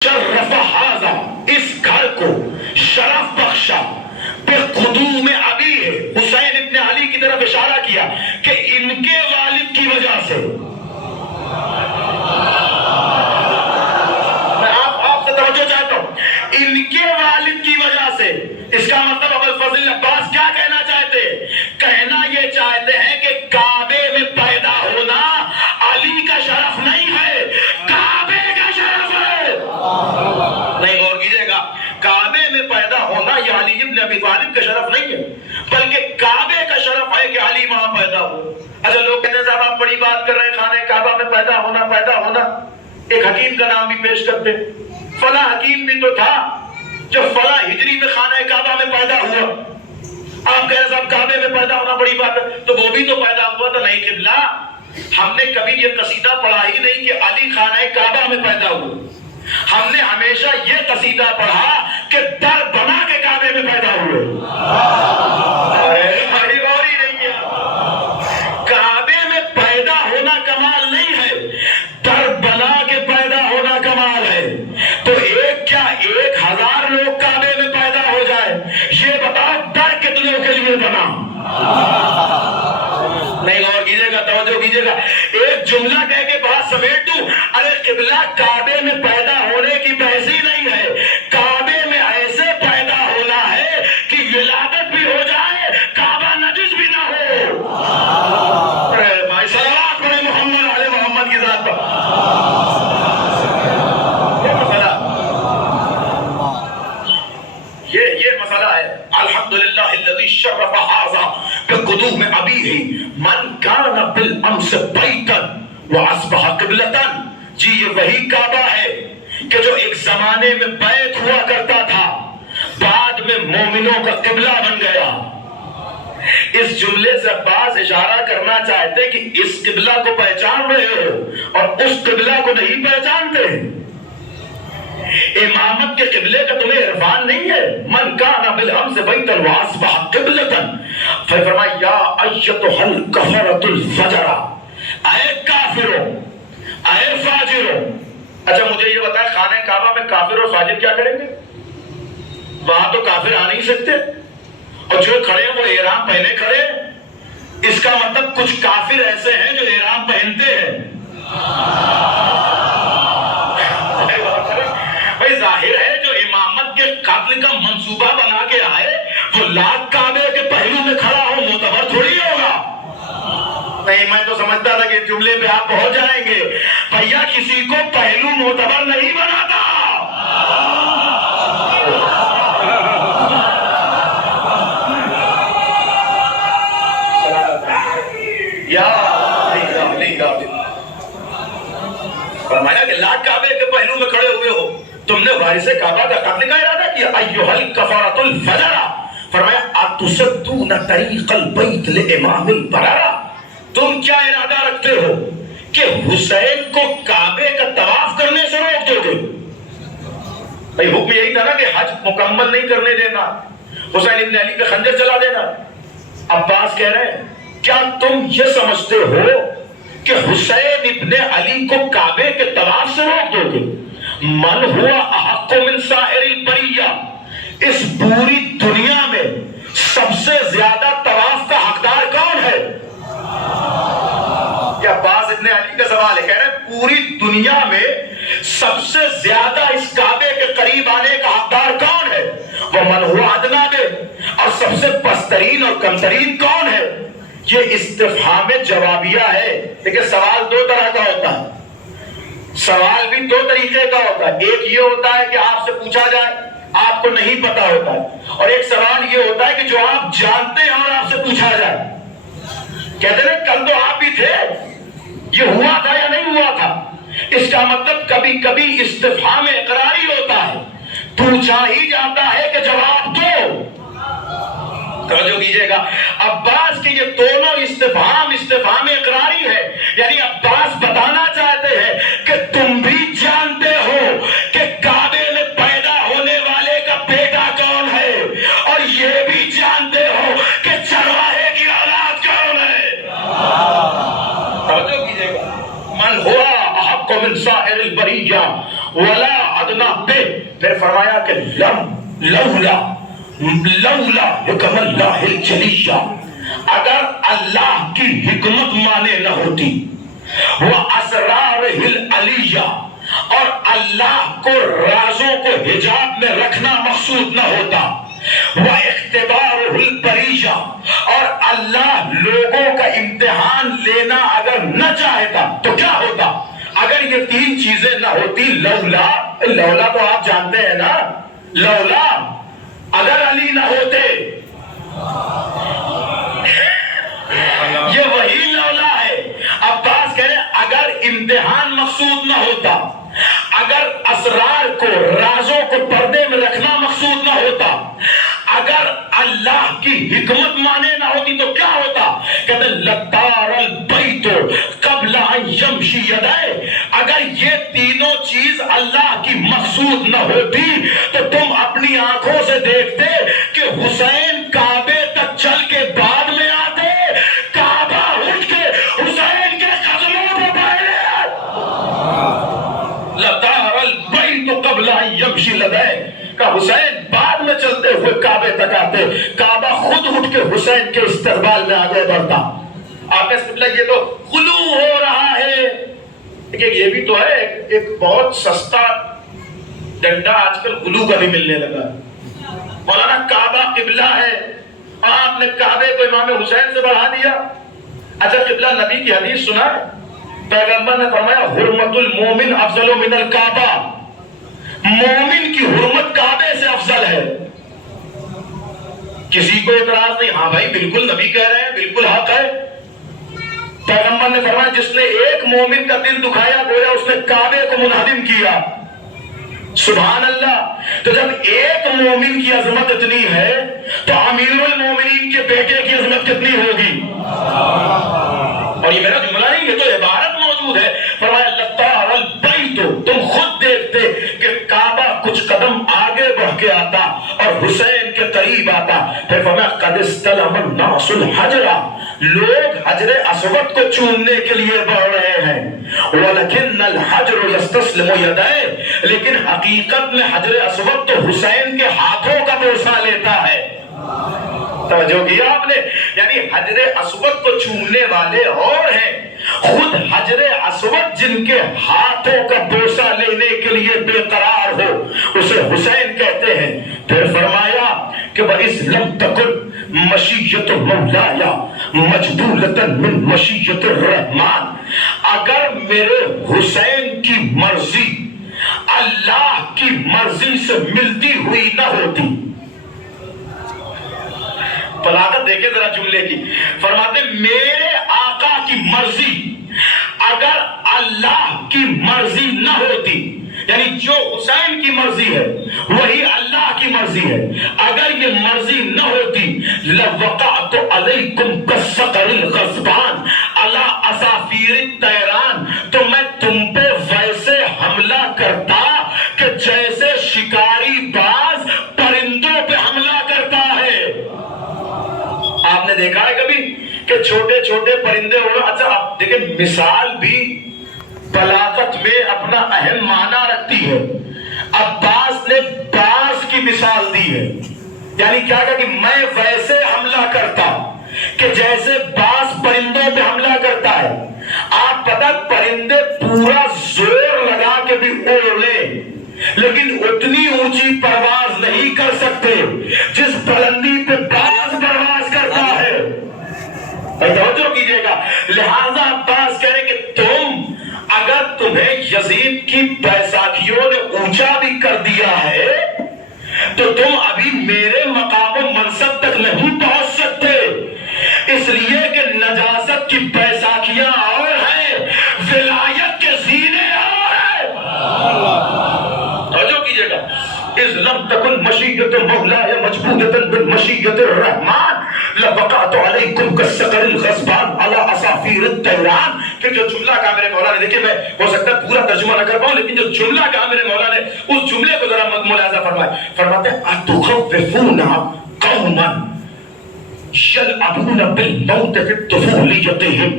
شرف ھذا، اس گھر کو شرف بخشا بقدوم ابی ہے، حسین ابن علی کی طرف اشارہ کیا کہ ان کے والد کی وجہ سے، میں آپ سے توجہ چاہتا ہوں، ان کے والد کی وجہ سے۔ اس کا مطلب ابو الفضل عباس کیا کہنا چاہتے ہیں؟ کہنا یہ چاہتے ہیں کہ کعبے میں پیدا ہونا علی کا شرف نہیں ہے، کعبے کا شرف ہے۔ نہیں غور کیجئے گا، کعبے میں پیدا ہونا یہ علی ابن ابی طالب کا شرف نہیں ہے، بلکہ کعبے کا شرف ہے کہ علی وہاں پیدا ہو۔ اچھا لوگ کہتے ہیں صاحب آپ بڑی بات کر رہے ہیں، خانہ کعبہ میں پیدا ہونا، ایک حکیم کا نام بھی پیش کرتے، فلاں حکیم بھی تو تھا جو فلاں ہجری میں خانہ کعبہ میں پیدا ہوا۔ آپ کہہ رہے صاحب کعبے میں پیدا ہونا بڑی بات ہے، تو وہ بھی تو پیدا ہوا تھا۔ نہیں قبلہ، ہم نے کبھی یہ قصیدہ پڑھا ہی نہیں کہ علی خانہ کعبہ میں پیدا ہوا، ہم نے ہمیشہ یہ قصیدہ پڑھا کہ در بنا کے کعبے میں پیدا ہوئے۔ غوری نہیں ہے، کعبے میں پیدا ہونا کمال نہیں ہے، در بنا کے پیدا ہونا کمال ہے۔ تو ایک کیا 1000 لوگ کعبے میں پیدا ہو جائے، یہ بتاؤ در کتنوں کے لیے بنا؟ نہیں غور کیجئے گا، توجہ کیجئے گا، ایک جملہ کہہ کے بات سمیٹ دوں، ارے قبلہ کعبے میں پیدا ہونے کی بحث ہی نہیں ہے، کعبے میں ایسے پیدا ہونا ہے کہ ولادت بھی ہو جائے، کعبہ نجس بھی نہ ہو۔ بھائی صلوات پڑھیں محمد علی محمد کی ذات پر۔ یہ مسئلہ ہے۔ الحمدللہ الذی شرف ھذا بقدوم ابیہ من کان بالامس بیتا واصبح قبلۃ۔ جی یہ وہی کعبہ ہے کہ جو ایک زمانے میں بیت ہوا کرتا تھا، بعد میں مومنوں کا قبلہ بن گیا۔ اس جملے سے بعض اشارہ کرنا چاہتے کہ اس قبلہ کو پہچان رہے ہو اور اس قبلہ کو نہیں پہچانتے۔ امامت کے قبلے کا تمہیں عرفان نہیں ہے۔ من کان بالامس بیتا واصبح قبلۃ، پھر فرمایا یا ایتھا الکفرۃ الفجرہ، اے کافروں، اے فاجروں۔ اچھا مجھے یہ بتائیں خانہ کعبہ میں کافر اور فاجر کیا کریں گے؟ وہاں تو کافر آ نہیں سکتے، اور جو کھڑے ہیں وہ احرام پہنے کھڑے ہیں۔ اس کا مطلب کچھ کافر ایسے ہیں جو احرام پہنتے ہیں۔ بھائی ظاہر ہے جو امامت کے قتل کا منصوبہ بنا کے آئے وہ لاکھ کعبے کے پہلو میں کھڑا ہو، معتبر تھوڑی ہوگا۔ نہیں میں تو سمجھتا تھا کہ جملے پہ آپ پہنچ جائیں گے۔ بھیا کسی کو پہلو معتبر نہیں بناتا۔ فرمایا کہ لاکھ کعبے کے پہلو میں کھڑے ہوئے ہو، تم نے وارث کعبہ کا قتل کا ارادہ کیا۔ ایھا الکفرۃ الفجرہ، فرمایا اتصدون طریق البیت لامام البررہ، تم کیا ارادہ رکھتے ہو کہ حسین کو کعبے کا طواف کرنے سے روک دو گے؟ بھئی حکم یہی تھا نا کہ حج مکمل نہیں کرنے دینا، حسین ابن علی پہ خنجر چلا دینا۔ عباس کہہ رہے ہیں کیا تم یہ سمجھتے ہو کہ حسین ابن علی کو کعبے کے طواف سے روک دو گے؟ من ہوا احق من سائر البریہ، اس پوری دنیا میں سب سے زیادہ طواف کا حقدار کون ہے؟ یہ عباس ابن علی کا سوال ہے، کہہ رہے ہیں پوری دنیا میں سب سے زیادہ اس کعبے کے قریب آنے کا حقدار کون ہے؟ وہ من ہوا ادنا بہ، اور سب سے پسترین اور کمترین کون ہے؟ یہ استفہام جوابیہ ہے۔ لیکن سوال دو طرح کا ہوتا ہے، سوال بھی دو طریقے کا ہوتا ہے۔ ایک یہ ہوتا ہے کہ آپ سے پوچھا جائے، آپ کو نہیں پتا ہوتا ہے، اور ایک سوال یہ ہوتا ہے کہ جو آپ جانتے ہیں اور آپ سے پوچھا جائے۔ کہتے ہیں کل تو آپ بھی تھے، یہ ہوا تھا یا نہیں ہوا تھا؟ اس کا مطلب کبھی کبھی استفہام اقراری ہوتا ہے، پوچھا ہی جاتا ہے کہ جواب دو۔ توجہ کیجئے گا، عباس کے یہ دونوں استفہام اقراری ہے، یعنی عباس بتانا چاہتے ہیں کہ تم بھی جانتے ہو کہ کعبے میں پیدا ہونے والے کا بیٹا کون ہے، اور یہ بھی جانتے ہو کہ چرواہے کی اولاد کون ہے۔ توجہ کیجئے گا، من ہوا احق من سائر البریہ ولا ادنا بے. پھر فرمایا کہ لولا حکم اللہ الجلیہ، اگر اللہ کی حکمت مانے نہ ہوتی، وہ اسرار العلیہ، اور اللہ کو رازوں کو حجاب میں رکھنا مقصود نہ ہوتا، وہ اختبار البریہ، اور اللہ لوگوں کا امتحان لینا اگر نہ چاہتا تو کیا ہوتا؟ اگر یہ تین چیزیں نہ ہوتی، لولا تو آپ جانتے ہیں نا، لولا اگر علی نہ ہوتے، یہ وہی لولا ہے. عباس کہہ رہے اگر امتحان مقصود نہ ہوتا، اگر اسرار کو رازوں کو پردے میں رکھنا مقصود نہ ہوتا، اگر اللہ کی حکمت مانے نہ ہوتی تو کیا ہوتا؟ کہتے لطار البیت قبل ان یمشی یدائے، اگر یہ تینوں چیز اللہ کی مقصود نہ ہوتی تو تم اپنی آنکھوں سے دیکھتے کہ حسین کعبے تک چل کے بعد میں آتے، کعبہ اٹھ کے حسین کے قدموں پہ بیٹھے. لطار البیت قبل ان یمشی یدائے کا حسین بعد میں چلتے ہوئے کعبے تک آتے، کعبہ خود اٹھ کے حسین کے استقبال میں آگے بڑھتا. آپ نے یہ تو غلو ہو رہا ہے. دیکھیں یہ بھی تو ہے ایک بہت سستا ڈنڈا آج کل غلو کا بھی ملنے لگا. مولانا کعبہ قبلہ ہے، آپ نے کعبے کو امام حسین سے بڑھا دیا. اچھا قبلہ نبی کی حدیث سنا ہے، پیغمبر نے فرمایا حرمت المومن افضل من الکعبہ، مومن کی حرمت کعبے سے افضل ہے. کسی کو اعتراض نہیں، ہاں بھائی بالکل نبی کہہ رہے ہیں، بالکل حق ہے. پیغمبر نے فرمایا جس نے ایک مومن کا دل دکھایا گویا اس نے کعبے کو منہدم کیا. سبحان اللہ. تو جب ایک مومن کی عظمت اتنی ہے تو امیر المومنین کے بیٹے کی عظمت کتنی ہوگی؟ اور یہ میرا جملہ نہیں، یہ تو عبارت موجود ہے. فرمایا لطار البیت، تم خود دیکھتے کہ کعبہ کچھ قدم آگے بڑھ کے آتا اور حسین کے قریب آتا. پھر فرمایا قد استلم الناس الحجر، لوگ حجر اسود کو چومنے کے لیے بڑھ رہے ہیں. ولکن الحجر یستسلم یدائے، لیکن حقیقت میں حجر اسود تو حسین کے ہاتھوں کا بوسہ لیتا ہے. توجہ کیا آپ نے؟ یعنی حجر اسود کو چومنے والے اور ہیں، خود حجر اسود جن کے ہاتھوں کا بوسہ لینے کے لیے بے قرار ہو اسے حسین کہتے ہیں. پھر فرمایا کہ وَإِذْ لَمْ تَكُنْ مَشِيَّةُ مَوْلَايَ مَجْبُولَةً مِنْ مَشِيَّةِ الرَّحْمَانِ، اگر میرے حسین کی مرضی اللہ کی مرضی سے ملتی ہوئی نہ ہوتی. بلاغت دیکھیں ذرا جملے کی. فرماتے میرے آقا کی مرضی اگر اللہ کی مرضی نہ ہوتی، یعنی جو حسین کی مرضی ہے وہی اللہ کی مرضی ہے، اگر یہ مرضی نہ ہوتی لَوَقَعْتُ عَلَيْكُمْ كَالصَّقْرِ الْغَصْبَانِ عَلَىٰ أَصَافِيرِ الطَّيْرَانِ، تو میں تم پہ ویسے حملہ کرتا کہ جیسے شکاری باز پرندوں پہ حملہ کرتا ہے. آپ نے دیکھا ہے کبھی کہ چھوٹے چھوٹے پرندے اڑا؟ اچھا آپ دیکھیں مثال بھی بلاغت میں اپنا اہم معنی رکھتی ہے. عباس نے باز کی مثال دی ہے، یعنی کیا کہا کہ میں ویسے حملہ کرتا کہ جیسے باز پرندوں پہ حملہ کرتا ہے. آپ پتہ پرندے پورا زور لگا کے بھی اڑ لیں لیکن اتنی اونچی پرواز نہیں کر سکتے جس بلندی پہ باز پرواز کرتا ہے. توجہ کیجئے گا. لہذا عباس کہہ رہے کہ تم اگر تمہیں یزید کی بیساکھیوں نے اونچا بھی کر دیا ہے تو تم ابھی میرے مقام و منصب تک نہیں پہنچ سکتے، اس لیے کہ نجاست کی بیساکھیاں اور ہیں، ولایت کے زینے اور ہیں. توجہ کیجئے گا. اِذْ لَمْ تَكُنْ مَشِيَّةُ مَوْلَايَ مَجْبُولَةً بِالْمَشِيَّةِ الرَّحْمَانِ لَوَقَعْتُ عَلَيْكُمْ كَالصَّقْرِ الْغَصْبَانِ عَلَىٰ أَصَافِيرِ الطَّيْرَانِ. پھر جو جملہ کہا میرے مولا نے، دیکھیں میں ہو سکتا ہے پورا ترجمہ نہ کر پاؤں لیکن جو جملہ کہا میرے مولا نے اس جملے کو ذرا ملاحظہ فرمائے. فرماتے ہیں أَتُخَوِّفُونَ قَوْمًا يَلْعَبُونَ بِالْمَوْتِ فِي الطُّفُولِيَّتِهِمْ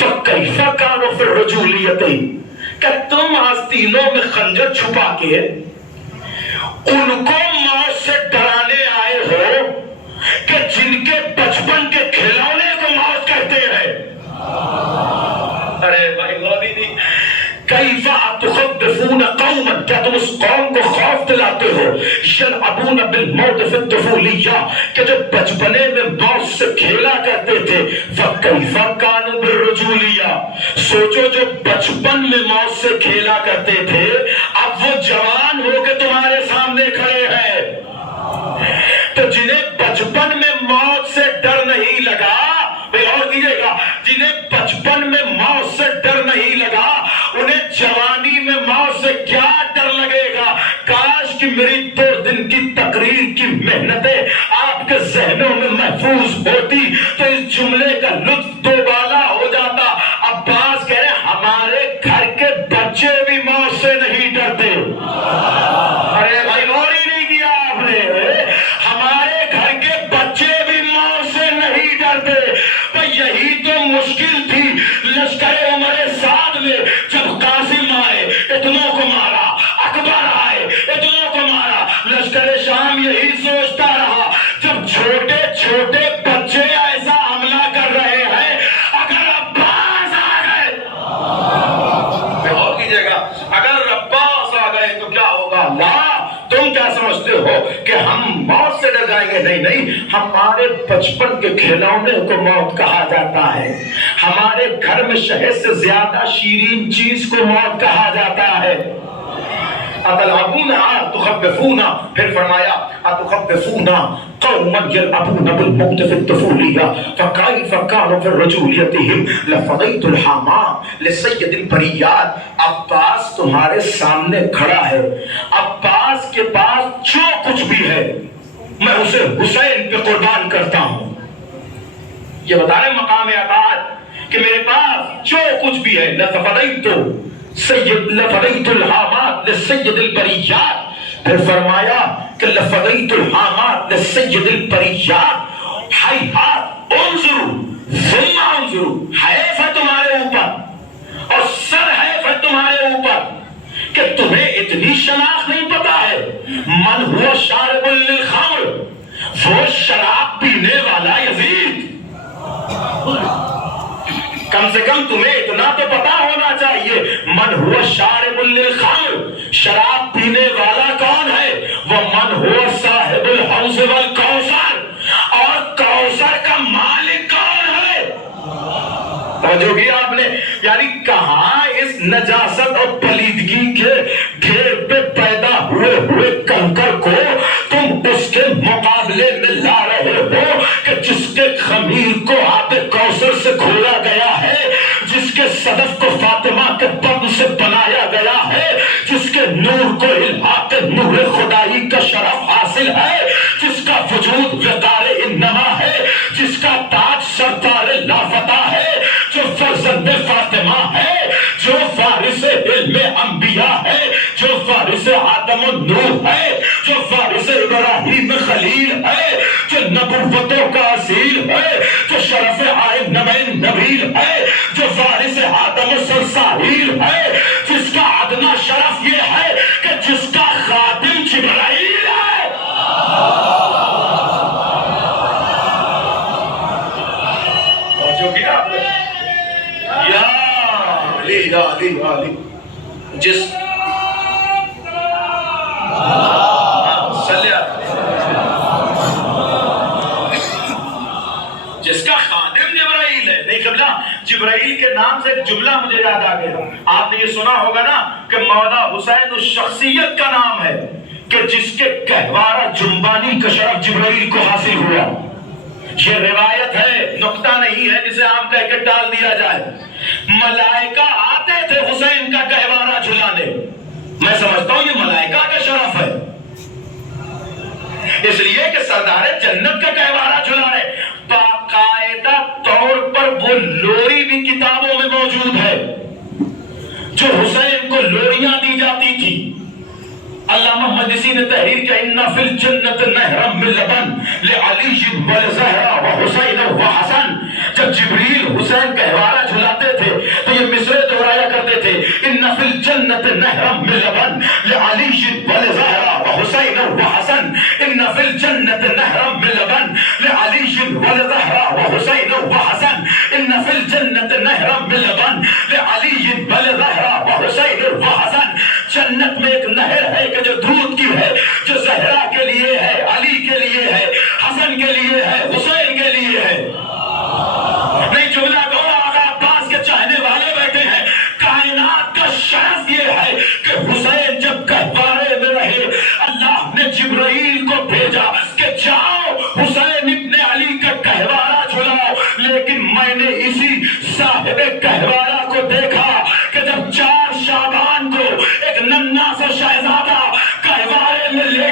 فَكَيْفَ كَانُوا فِي الرُّجُولِيَّةِ. کہ تم آستینوں میں خنجر چھپا کے ان کو موت سے ڈرانے آئے ہو کہ جن کے بچپن کے کھلونے کو موت کہتے ہیں. ارے بھائی غوری نہیں. کیف تخوفون قوما، کیا تم اس قوم کو خوف دلاتے ہو یلعبون بالموت فی الطفولیہ، کہ جو بچپنے میں موت سے کھیلا کرتے تھے. فکیف کانوا بالرجولیہ، سوچو جو بچپن میں موت سے کھیلا کرتے تھے اب وہ جوان ہو کے تمہارے سامنے کھڑے ہیں. تو جنہیں بچپن میں موت سے ڈر نہیں لگا، اور کیجئے گا، جنہیں بچپن میں موت سے ڈر نہیں لگا انہیں جوانی میں موت سے کیا ڈر لگے گا. کاش کہ میری 2 دن کی تقریر کی محنتیں آپ کے ذہنوں میں محفوظ ہوتی تو اس جملے کا لطف دوبالا ہو جاتا. عباس کہہ رہے ہمارے گھر کے بچے بھی موت سے نہیں ڈرتے. ارے بھائی اور ہی نہیں کیا آپ نے. ہمارے گھر کے بچے بھی موت سے نہیں ڈرتے. یہی تو مشکل تھی لشکر عمر سعد میں، جب قاسم آئے اتنوں کو مارا، اکبر آئے اتنوں کو مارا. لشکر شام یہی سوچتا رہا جب چھوٹے چھوٹے بچے ایسا حملہ کر رہے ہیں اگر عباس آ گئے، غور کیجئے گا، اگر عباس آ گئے تو کیا ہوگا. لا، تم کیا سمجھتے ہو کہ ہم موت سے ڈر جائیں گے؟ نہیں نہیں، ہمارے بچپن کے کھلونے کو موت کہا جاتا ہے. ہمارے گھر میں شہد سے زیادہ شیرین چیز کو موت کہا جاتا ہے. اتلعبون تخوفون، پھر فرمایا اتخوفون قوما یلعبون بالموت فی الطفولیہ فکیف کانوا فی رجولیتہم لفدیت الحامہ لسید البریات. عباس تمہارے سامنے کھڑا ہے، عباس کے پاس جو کچھ بھی ہے میں اسے حسین پہ قربان کرتا ہوں. یہ بتا رہے مقام اطاعت کہ میرے پاس جو کچھ بھی ہے لفدیت الحامات لسید البریات. پھر فرمایا کہ لفدیت الحامات لسید البریات حیحات انظروا ثم انظروا. حیف ہے تمہارے اوپر اور سر حیف ہے تمہارے اوپر کہ تمہیں اتنی شناخت نہیں پتا ہے. من ہوا شارب للخمر، وہ شراب پینے والا یزید. کم سے کم تمہیں اتنا تو پتا ہونا چاہیے من ہوا شارب للخمر، شراب پینے والا کون ہے؟ وہ من ہوا صاحب الحوض والکوثر، اور کوثر کا مالک کون ہے؟ توجہ کی آپ نے؟ یعنی کہاں اس نجاست اور پلیدگی کے گھیر پہ پیدا ہوئے کنکر کو تم اس کے مقابلے میں لا رہے ہو کہ جس کے خمیر کو آب کوثر سے کھولا گیا ہے، جس کے صدف کو فاطمہ کے بدن سے بنایا گیا ہے، جس کے نور کو الحاق نور خدائی کا شرف حاصل ہے، جس کا وجود وقار انما ہے، جس کا تاج سرتار لافتہ ہے، جو فرزند فاطمہ ہے، جو فارس علم انبیاء ہے، جو فارس آدم النور ہے، جو فارس ابراہیم خلیل ہے، جو نبوتوں کا اصیل ہے، جو شرف آئین نبین نبیل ہے، جو فارس آدم سلسائیل ہے، جس کا ادنا شرف یہ ہے کہ جس کا خادم جبرائیل ہے. اور جو کیا یا علی یا علی یا علی، جس جس کا خادم جبرائیل ہے. نہیں قبلہ، جبرائیل کے نام سے ایک جملہ مجھے یاد آ گیا. آپ نے یہ سنا ہوگا نا کہ مولا حسین اس شخصیت کا نام ہے کہ جس کے گہوارہ جنبانی کا شرف جبرائیل کو حاصل ہوا. یہ روایت ہے، نقطہ نہیں ہے جسے عام کہہ کے ٹال دیا جائے. ملائکہ آتے تھے حسین کا گہوارہ جھلانے. میں سمجھتا ہوں یہ ملائکہ کا شرف ہے، اس لیے کہ سردار جنت کا گہوارہ جھلا رہے. باقاعدہ طور پر وہ لوری بھی کتابوں میں موجود ہے جو حسین کو لوریاں دی جاتی تھی. علامہ مجلسی نے تحریر کیا ان فی الجنت نہرا من لبن لعلی ولزہرا وحسین وحسن. جب جبریل حسین گہوارہ جھلاتے تھے تو یہ مصرع دہرایا کرتے تھے ان فی الجنة نهرا من لبن لعلي ولزهرا وحسين وحسن إن في الجنة نهرا من لبن لعلي ولزهرا وحسين وحسن إن في الجنة نهرا من لبن لعلي ولزهرا وحسين وحسن. جنت میں ایک نہر ہے کہ جو دودھ کی ہے، جو زہرا کے لیے ہے، علی کے لیے ہے، حسن کے لیے ہے، حسین کے لیے ہے. نہیں جملہ دو آقا عباس کے چاہنے والے بیٹھے ہیں. کائنات کا شرف یہ ہے کہ حسین جب گہوارے میں رہے اللہ نے جبرائیل کو بھیجا کہ جاؤ حسین ابن علی کا گہوارہ جھلاؤ. لیکن میں نے اسی صاحب گہوارہ کو دیکھا کہ جب 4 شعبان کو ایک ننھا سا شہزادہ گہوارے میں لے